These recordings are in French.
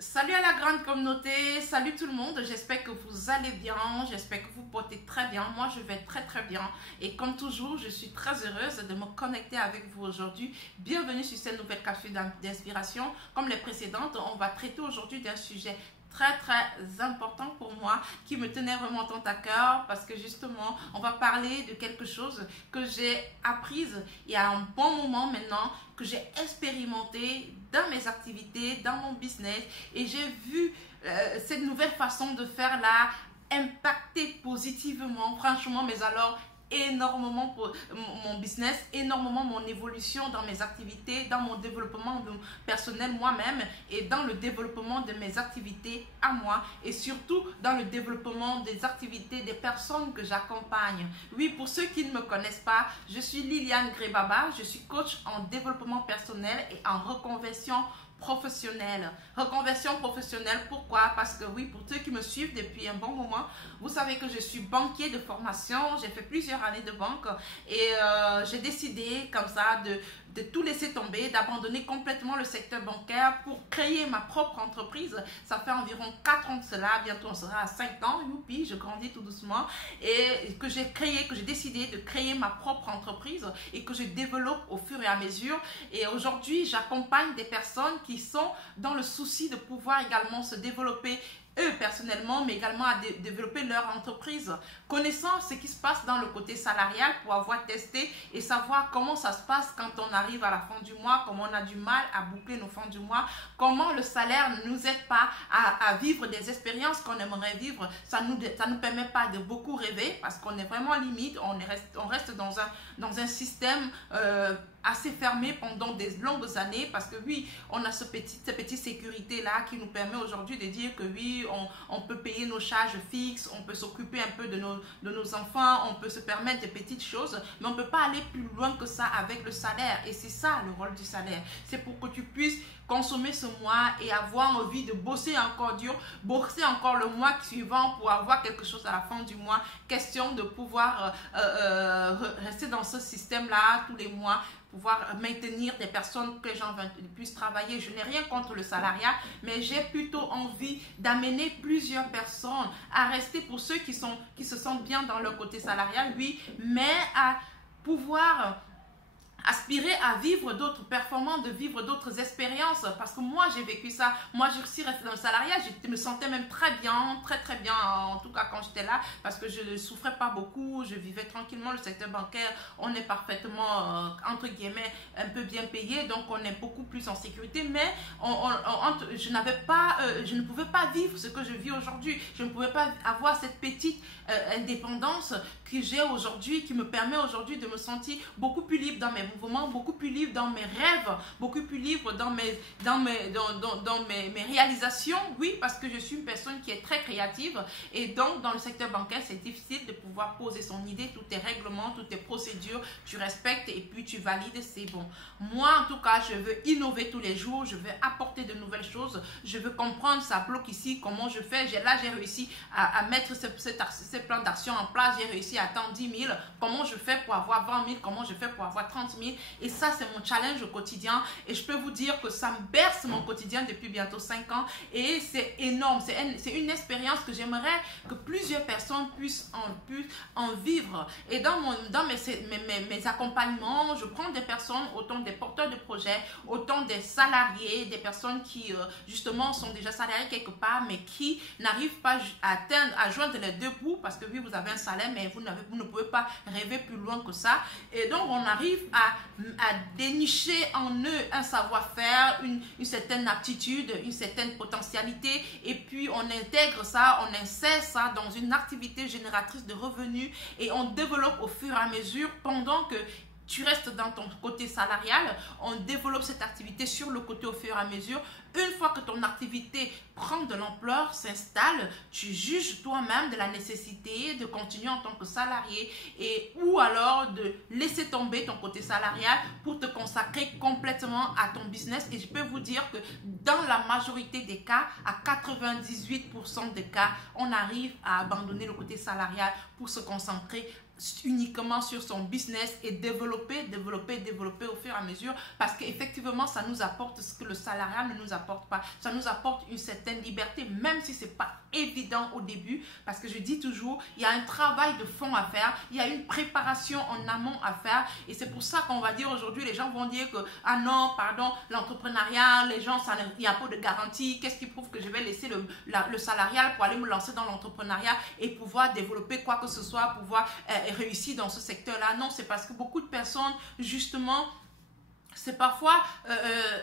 Salut à la grande communauté, salut tout le monde, j'espère que vous allez bien, j'espère que vous portez très bien, moi je vais très bien et comme toujours je suis très heureuse de me connecter avec vous aujourd'hui. Bienvenue sur cette nouvelle café d'inspiration. Comme les précédentes, on va traiter aujourd'hui d'un sujet très important pour moi qui me tenait vraiment tant à cœur parce que justement on va parler de quelque chose que j'ai apprise il y a un bon moment maintenant, que j'ai expérimenté dans mes activités, dans mon business, et j'ai vu cette nouvelle façon de faire là impacter positivement franchement, mais alors énormément pour mon business, énormément mon évolution dans mes activités, dans mon développement personnel moi-même et dans le développement de mes activités à moi et surtout dans le développement des activités des personnes que j'accompagne. Oui, pour ceux qui ne me connaissent pas, je suis Liliane Grebaba, je suis coach en développement personnel et en reconversion professionnelle. Reconversion professionnelle, pourquoi? Parce que oui, pour ceux qui me suivent depuis un bon moment, vous savez que je suis banquier de formation, j'ai fait plusieurs années de banque et j'ai décidé comme ça de tout laisser tomber, d'abandonner complètement le secteur bancaire pour créer ma propre entreprise. Ça fait environ 4 ans de cela, bientôt on sera à 5 ans, youpi, je grandis tout doucement, et que j'ai décidé de créer ma propre entreprise et que je développe au fur et à mesure. Et aujourd'hui, j'accompagne des personnes qui sont dans le souci de pouvoir également se développer eux personnellement, mais également à développer leur entreprise, connaissant ce qui se passe dans le côté salarial pour avoir testé et savoir comment ça se passe quand on arrive à la fin du mois, comment on a du mal à boucler nos fins du mois, comment le salaire ne nous aide pas à vivre des expériences qu'on aimerait vivre. Ça nous permet pas de beaucoup rêver parce qu'on est vraiment limite, on reste dans un système assez fermé pendant des longues années parce que oui, on a cette petite sécurité là qui nous permet aujourd'hui de dire que oui, on peut payer nos charges fixes, on peut s'occuper un peu de nos enfants, on peut se permettre des petites choses, mais on ne peut pas aller plus loin que ça avec le salaire. Et c'est ça le rôle du salaire, c'est pour que tu puisses consommer ce mois et avoir envie de bosser encore dur, bosser encore le mois suivant pour avoir quelque chose à la fin du mois. Question de pouvoir rester dans ce système là tous les mois, pouvoir maintenir des personnes que j'en puisse travailler. Je n'ai rien contre le salariat, mais j'ai plutôt envie d'amener plusieurs personnes à rester, pour ceux qui se sentent bien dans leur côté salarial, oui, mais à pouvoir aspirer à vivre d'autres performances, de vivre d'autres expériences, parce que moi j'ai vécu ça. Moi je suis restée dans le salariat, je me sentais même très bien, très bien, en tout cas quand j'étais là, parce que je ne souffrais pas beaucoup, je vivais tranquillement. Le secteur bancaire, on est parfaitement entre guillemets un peu bien payé, donc on est beaucoup plus en sécurité, mais je ne pouvais pas vivre ce que je vis aujourd'hui. Je ne pouvais pas avoir cette petite indépendance que j'ai aujourd'hui, qui me permet aujourd'hui de me sentir beaucoup plus libre dans mes mouvements, beaucoup plus libre dans mes rêves, beaucoup plus libre dans mes réalisations. Oui, parce que je suis une personne qui est très créative et donc dans le secteur bancaire, c'est difficile de pouvoir poser son idée, tous tes règlements, toutes tes procédures, tu respectes et puis tu valides, c'est bon. Moi, en tout cas, je veux innover tous les jours, je veux apporter de nouvelles choses, je veux comprendre, ça bloque ici, comment je fais. Là, j'ai réussi à mettre ce plan d'action en place, j'ai réussi à atteindre 10 000, comment je fais pour avoir 20 000, comment je fais pour avoir 30 000, et ça c'est mon challenge au quotidien et je peux vous dire que ça me berce mon quotidien depuis bientôt 5 ans et c'est énorme, c'est une expérience que j'aimerais que plusieurs personnes puissent en vivre. Et dans mes accompagnements, je prends des personnes, autant des porteurs de projets, autant des salariés, des personnes qui justement sont déjà salariés quelque part mais qui n'arrivent pas à joindre les deux bouts, parce que oui, vous avez un salaire mais vous ne pouvez pas rêver plus loin que ça, et donc on arrive à dénicher en eux un savoir-faire, une certaine aptitude, une certaine potentialité, et puis on intègre ça, on insère ça dans une activité génératrice de revenus et on développe au fur et à mesure. Pendant que tu restes dans ton côté salarial, on développe cette activité sur le côté au fur et à mesure. Une fois que ton activité prend de l'ampleur, s'installe, tu juges toi-même de la nécessité de continuer en tant que salarié ou alors de laisser tomber ton côté salarial pour te consacrer complètement à ton business. Et je peux vous dire que dans la majorité des cas, à 98% des cas, on arrive à abandonner le côté salarial pour se concentrer uniquement sur son business et développer au fur et à mesure, parce qu'effectivement ça nous apporte ce que le salariat ne nous apporte pas. Ça nous apporte une certaine liberté, même si c'est pas évident au début, parce que je dis toujours, il y a un travail de fond à faire, il y a une préparation en amont à faire, et c'est pour ça qu'on va dire aujourd'hui, les gens vont dire que ah non, pardon, l'entrepreneuriat, les gens, il n'y a pas de garantie, qu'est-ce qui prouve que je vais laisser le salarial pour aller me lancer dans l'entrepreneuriat et pouvoir développer quoi que ce soit, pouvoir réussir dans ce secteur-là. Non, c'est parce que beaucoup de personnes, justement, c'est parfois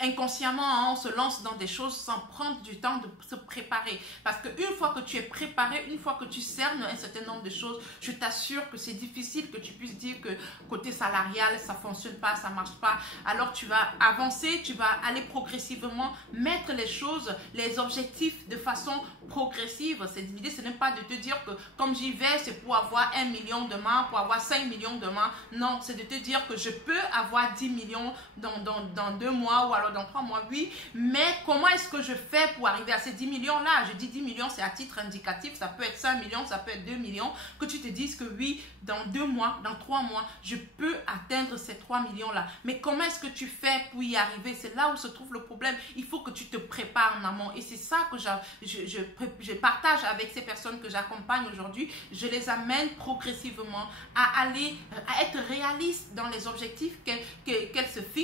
inconsciemment, hein, on se lance dans des choses sans prendre du temps de se préparer. Parce qu'une fois que tu es préparé, une fois que tu cernes un certain nombre de choses, je t'assure que c'est difficile que tu puisses dire que côté salarial, ça ne fonctionne pas, ça ne marche pas. Alors tu vas avancer, tu vas aller progressivement, mettre les choses, les objectifs de façon progressive. L'idée, ce n'est pas de te dire que comme j'y vais, c'est pour avoir 1 million demain, pour avoir 5 millions demain. Non, c'est de te dire que je peux avoir 10 millions dans 2 mois ou alors dans 3 mois, oui, mais comment est-ce que je fais pour arriver à ces 10 millions-là? Je dis 10 millions, c'est à titre indicatif, ça peut être 5 millions, ça peut être 2 millions, que tu te dises que oui, dans 2 mois, dans 3 mois, je peux atteindre ces 3 millions-là. Mais comment est-ce que tu fais pour y arriver? C'est là où se trouve le problème. Il faut que tu te prépares en amont, et c'est ça que je partage avec ces personnes que j'accompagne aujourd'hui. Je les amène progressivement à être réalistes dans les objectifs qu'elles se fixent,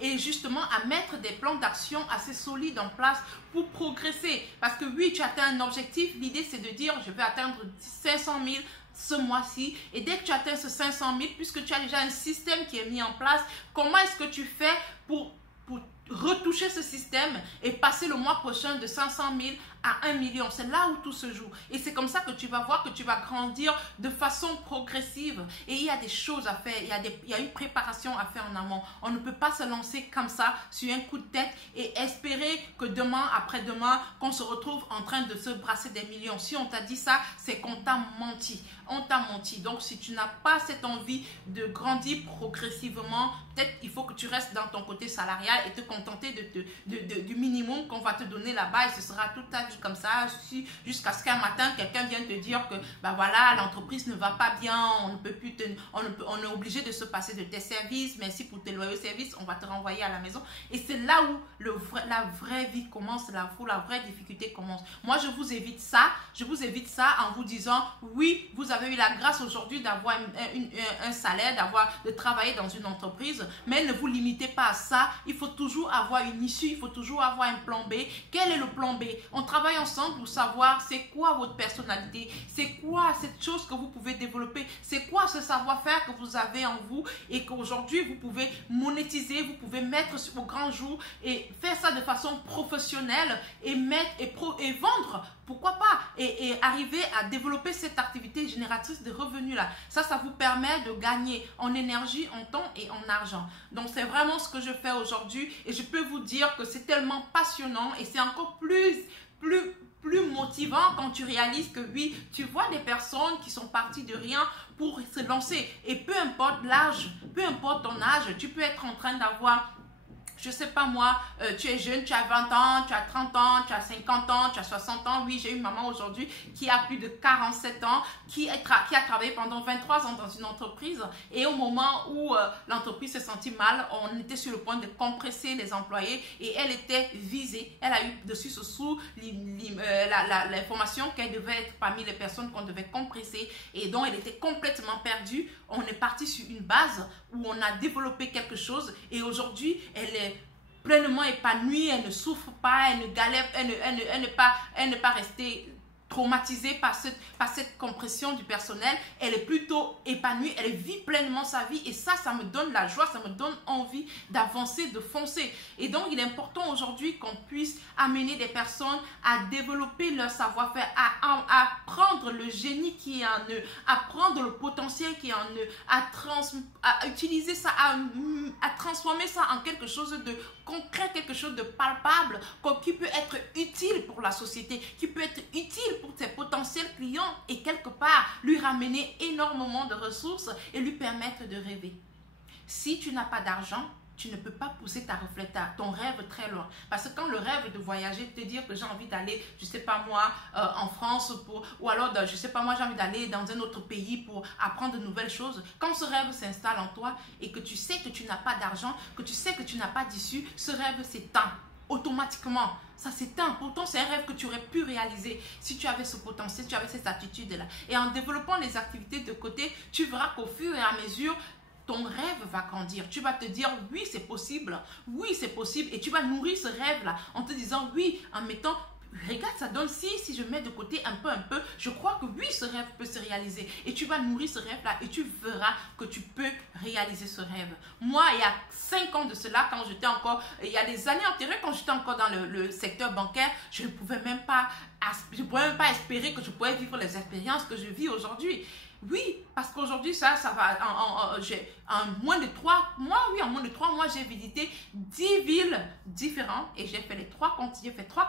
et justement à mettre des plans d'action assez solides en place pour progresser. Parce que oui, tu atteins un objectif, l'idée c'est de dire je vais atteindre 500 000 ce mois-ci, et dès que tu atteins ce 500 000, puisque tu as déjà un système qui est mis en place, comment est-ce que tu fais pour retoucher ce système et passer le mois prochain de 500 000 à 1 million? C'est là où tout se joue, et c'est comme ça que tu vas voir que tu vas grandir de façon progressive. Et il y a des choses à faire, il y a une préparation à faire en amont. On ne peut pas se lancer comme ça sur un coup de tête et espérer que demain, après-demain, qu'on se retrouve en train de se brasser des millions. Si on t'a dit ça, c'est qu'on t'a menti. On t'a menti. Donc si tu n'as pas cette envie de grandir progressivement, peut-être il faut que tu restes dans ton côté salarial et te contenter du minimum qu'on va te donner là-bas, et ce sera toute ta vie comme ça, jusqu'à ce qu'un matin quelqu'un vienne te dire que bah voilà, l'entreprise ne va pas bien, on ne peut plus on est obligé de se passer de tes services, merci pour tes loyaux services, on va te renvoyer à la maison. Et c'est là où la vraie vie commence, la vraie difficulté commence. Moi je vous évite ça en vous disant oui, vous avez eu la grâce aujourd'hui d'avoir un salaire, de travailler dans une entreprise, mais ne vous limitez pas à ça. Il faut toujours avoir une issue, il faut toujours avoir un plan B. Quel est le plan B? On travaille ensemble pour savoir c'est quoi votre personnalité, c'est quoi cette chose que vous pouvez développer, c'est quoi ce savoir-faire que vous avez en vous et qu'aujourd'hui vous pouvez monétiser, vous pouvez mettre au grand jour et faire ça de façon professionnelle et vendre. Pourquoi pas? Et arriver à développer cette activité génératrice de revenus là. Ça vous permet de gagner en énergie, en temps et en argent. Donc c'est vraiment ce que je fais aujourd'hui, et je peux vous dire que c'est tellement passionnant, et c'est encore plus motivant quand tu réalises que oui, tu vois des personnes qui sont parties de rien pour se lancer. Et peu importe l'âge, peu importe ton âge, tu peux être en train d'avoir, je sais pas moi, tu es jeune, tu as 20 ans, tu as 30 ans, tu as 50 ans, tu as 60 ans. Oui, j'ai une maman aujourd'hui qui a plus de 47 ans, qui a travaillé pendant 23 ans dans une entreprise, et au moment où l'entreprise se sentit mal, on était sur le point de compresser les employés, et elle était visée. Elle a eu dessus-dessous l'information qu'elle devait être parmi les personnes qu'on devait compresser, et donc elle était complètement perdue. On est parti sur une base où on a développé quelque chose, et aujourd'hui elle est pleinement épanouie, elle ne souffre pas, elle ne galère, elle n'est pas restée traumatisée par cette compression du personnel. Elle est plutôt épanouie, elle vit pleinement sa vie, et ça me donne la joie, ça me donne envie d'avancer, de foncer. Et donc il est important aujourd'hui qu'on puisse amener des personnes à développer leur savoir-faire, à prendre le génie qui est en eux, à prendre le potentiel qui est en eux, à utiliser ça, à transformer ça en quelque chose de concret, quelque chose de palpable, qui peut être utile pour la société, qui peut être utile pour ses potentiels clients, et quelque part lui ramener énormément de ressources et lui permettre de rêver. Si tu n'as pas d'argent, tu ne peux pas pousser ton rêve très loin. Parce que quand le rêve de voyager, te dire que j'ai envie d'aller, je sais pas moi, en France, ou alors, je sais pas moi, j'ai envie d'aller dans un autre pays pour apprendre de nouvelles choses. Quand ce rêve s'installe en toi et que tu sais que tu n'as pas d'argent, que tu sais que tu n'as pas d'issue, ce rêve s'éteint automatiquement. Ça s'éteint. Pourtant, c'est un rêve que tu aurais pu réaliser si tu avais ce potentiel, tu avais cette attitude-là. Et en développant les activités de côté, tu verras qu'au fur et à mesure, ton rêve va grandir. Tu vas te dire, oui, c'est possible. Oui, c'est possible. Et tu vas nourrir ce rêve-là en te disant, oui, en mettant... Regarde, ça donne si je mets de côté un peu, je crois que oui, ce rêve peut se réaliser. Et tu vas nourrir ce rêve-là et tu verras que tu peux réaliser ce rêve. Moi, il y a 5 ans de cela, quand j'étais encore, il y a des années antérieures, quand j'étais encore dans le secteur bancaire, je ne pouvais même pas espérer que je pouvais vivre les expériences que je vis aujourd'hui. Oui, parce qu'aujourd'hui, ça va, en moins de 3 mois, j'ai visité 10 villes différentes et j'ai fait 3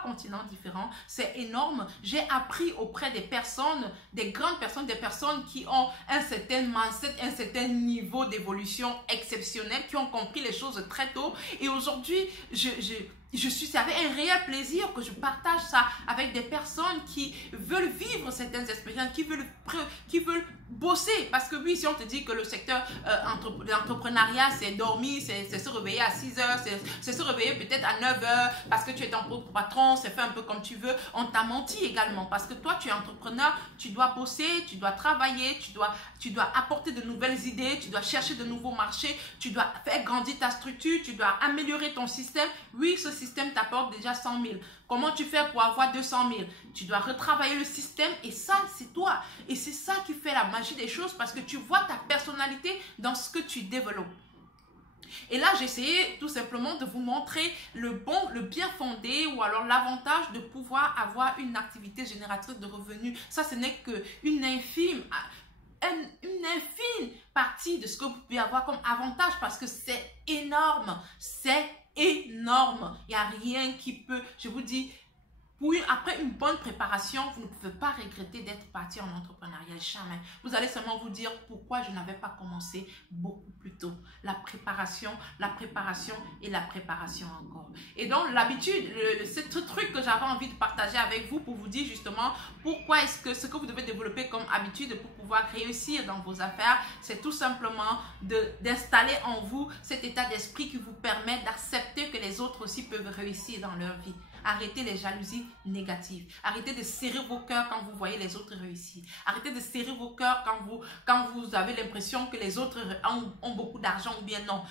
continents différents. C'est énorme. J'ai appris auprès des personnes, des grandes personnes, des personnes qui ont un certain mindset, un certain niveau d'évolution exceptionnel, qui ont compris les choses très tôt. Et aujourd'hui, c'est avec un réel plaisir que je partage ça avec des personnes qui veulent vivre certaines expériences, qui veulent bosser. Parce que oui, si on te dit que le secteur de l'entrepreneuriat, c'est dormir, c'est se réveiller à 6 heures, c'est se réveiller peut-être à 9 heures, parce que tu es ton propre patron, c'est fait un peu comme tu veux, on t'a menti également. Parce que toi, tu es entrepreneur, tu dois bosser, tu dois travailler, tu dois apporter de nouvelles idées, tu dois chercher de nouveaux marchés, tu dois faire grandir ta structure, tu dois améliorer ton système. Oui, ce système t'apporte déjà 100 000. Comment tu fais pour avoir 200 000? Tu dois retravailler le système et ça, c'est toi. Et c'est ça qui fait la magie des choses parce que tu vois ta personnalité dans ce que tu développes. Et là, j'ai essayé tout simplement de vous montrer le bien fondé ou alors l'avantage de pouvoir avoir une activité génératrice de revenus. Ça, ce n'est qu'une infime partie de ce que vous pouvez avoir comme avantage parce que c'est énorme. C'est énorme. Il n'y a rien qui peut, je vous dis, après une bonne préparation, vous ne pouvez pas regretter d'être parti en entrepreneuriat, jamais. Vous allez seulement vous dire pourquoi je n'avais pas commencé beaucoup plus tôt. La préparation et la préparation encore. Et donc l'habitude, c'est ce truc que j'avais envie de partager avec vous pour vous dire justement pourquoi est-ce que ce que vous devez développer comme habitude pour pouvoir réussir dans vos affaires, c'est tout simplement d'installer en vous cet état d'esprit qui vous permet d'accepter que les autres aussi peuvent réussir dans leur vie. Arrêtez les jalousies négatives. Arrêtez de serrer vos cœurs quand vous voyez les autres réussir. Arrêtez de serrer vos cœurs quand vous avez l'impression que les autres ont beaucoup d'argent ou bien non.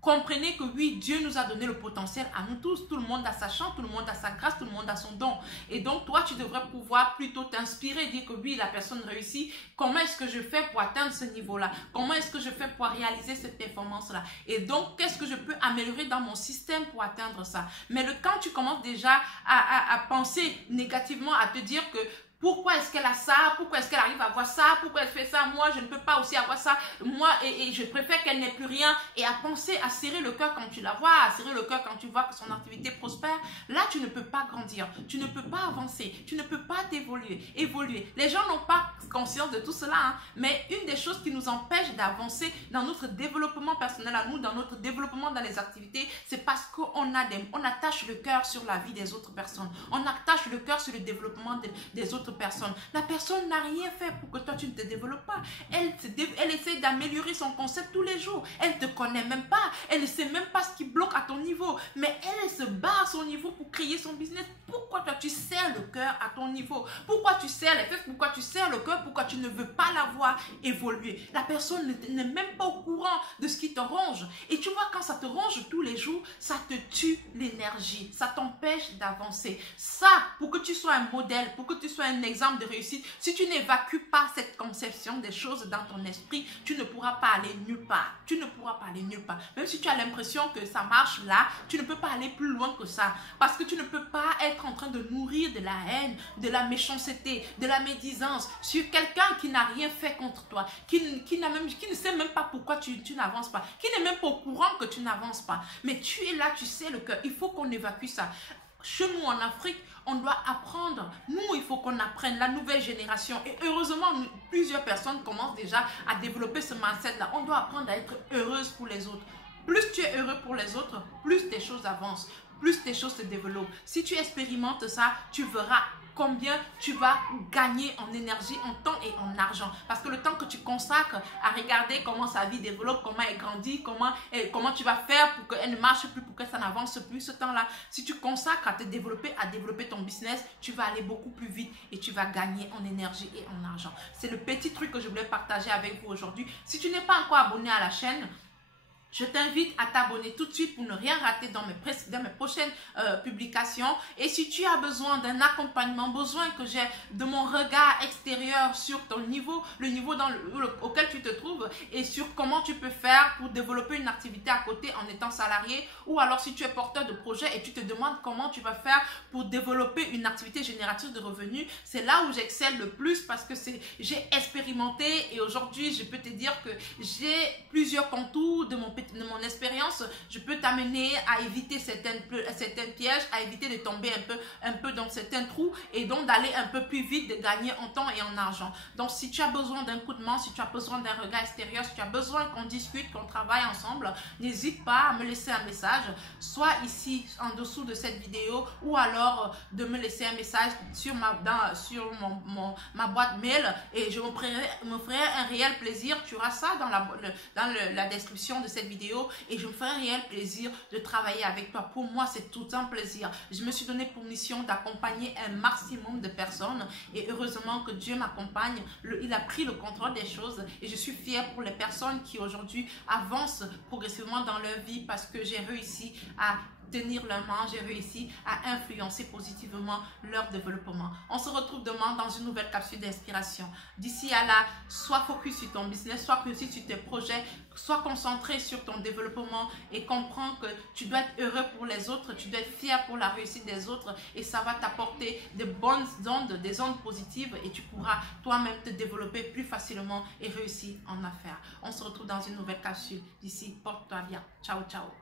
Comprenez que oui, Dieu nous a donné le potentiel à nous tous. Tout le monde a sa chance, tout le monde a sa grâce, tout le monde a son don. Et donc, toi, tu devrais pouvoir plutôt t'inspirer, dire que oui, la personne réussit. Comment est-ce que je fais pour atteindre ce niveau-là? Comment est-ce que je fais pour réaliser cette performance-là? Et donc, qu'est-ce que je peux améliorer dans mon système pour atteindre ça? Mais quand tu commences déjà à penser négativement, à te dire que pourquoi est-ce qu'elle a ça? Pourquoi est-ce qu'elle arrive à avoir ça? Pourquoi elle fait ça? Moi, je ne peux pas aussi avoir ça. Moi, et je préfère qu'elle n'ait plus rien. Et à penser, à serrer le cœur quand tu la vois, à serrer le cœur quand tu vois que son activité prospère. Là, tu ne peux pas grandir. Tu ne peux pas avancer. Tu ne peux pas évoluer. Les gens n'ont pas conscience de tout cela. Hein. Mais une des choses qui nous empêche d'avancer dans notre développement personnel à nous, dans notre développement dans les activités, c'est parce qu'on attache le cœur sur la vie des autres personnes. On attache le cœur sur le développement des autres personne. La personne n'a rien fait pour que toi tu ne te développes pas. Elle essaie d'améliorer son concept tous les jours. Elle ne te connaît même pas. Elle ne sait même pas ce qui bloque à ton niveau. Mais elle se bat à son niveau pour créer son business. Pourquoi toi tu serres le cœur à ton niveau? Pourquoi tu serres les fesses? Pourquoi tu serres le cœur? Pourquoi tu ne veux pas la voir évoluer? La personne n'est même pas au courant de ce qui te ronge. Et tu vois, quand ça te ronge tous les jours, ça te tue l'énergie. Ça t'empêche d'avancer. Ça, pour que tu sois un modèle, pour que tu sois un exemple de réussite, si tu n'évacues pas cette conception des choses dans ton esprit, tu ne pourras pas aller nulle part. Tu ne pourras pas aller nulle part. Même si tu as l'impression que ça marche là, tu ne peux pas aller plus loin que ça. Parce que tu ne peux pas être en train de nourrir de la haine, de la méchanceté, de la médisance sur quelqu'un qui n'a rien fait contre toi, qui ne sait même pas pourquoi tu n'avances pas, qui n'est même pas au courant que tu n'avances pas. Mais tu es là, tu sais le cœur. Il faut qu'on évacue ça. Chez nous en Afrique, on doit apprendre. Nous, il faut qu'on apprenne, la nouvelle génération. Et heureusement, plusieurs personnes commencent déjà à développer ce mindset-là. On doit apprendre à être heureuse pour les autres. Plus tu es heureux pour les autres, plus tes choses avancent, plus tes choses se développent. Si tu expérimentes ça, tu verras combien tu vas gagner en énergie, en temps et en argent. Parce que le temps que tu consacres à regarder comment sa vie développe, comment elle grandit, comment tu vas faire pour qu'elle ne marche plus, pour que ça n'avance plus, ce temps-là, si tu consacres à te développer, à développer ton business, tu vas aller beaucoup plus vite et tu vas gagner en énergie et en argent. C'est le petit truc que je voulais partager avec vous aujourd'hui. Si tu n'es pas encore abonné à la chaîne, je t'invite à t'abonner tout de suite pour ne rien rater dans mes prochaines publications. Et si tu as besoin d'un accompagnement, besoin que j'ai de mon regard extérieur sur ton niveau, le niveau auquel tu te trouves et sur comment tu peux faire pour développer une activité à côté en étant salarié, ou alors si tu es porteur de projet et tu te demandes comment tu vas faire pour développer une activité génératrice de revenus, c'est là où j'excelle le plus parce que j'ai expérimenté et aujourd'hui je peux te dire que j'ai plusieurs contours de mon expérience. Je peux t'amener à éviter certains pièges, à éviter de tomber un peu dans certains trous et donc d'aller un peu plus vite, de gagner en temps et en argent. Donc si tu as besoin d'un coup de main, si tu as besoin d'un regard extérieur, si tu as besoin qu'on discute, qu'on travaille ensemble, n'hésite pas à me laisser un message, soit ici en dessous de cette vidéo ou alors de me laisser un message sur ma boîte mail et je me ferai un réel plaisir. Tu auras ça dans la description de cette vidéo et je me ferai un réel plaisir de travailler avec toi. Pour moi, c'est tout un plaisir. Je me suis donné pour mission d'accompagner un maximum de personnes et heureusement que Dieu m'accompagne. Il a pris le contrôle des choses et je suis fière pour les personnes qui aujourd'hui avancent progressivement dans leur vie parce que j'ai réussi à tenir leur main, j'ai réussi à influencer positivement leur développement. On se retrouve demain dans une nouvelle capsule d'inspiration. D'ici à là, sois focus sur ton business, sois focus sur tes projets, sois concentré sur ton développement et comprends que tu dois être heureux pour les autres, tu dois être fier pour la réussite des autres et ça va t'apporter de bonnes ondes, des ondes positives et tu pourras toi-même te développer plus facilement et réussir en affaires. On se retrouve dans une nouvelle capsule. D'ici, porte-toi bien. Ciao, ciao.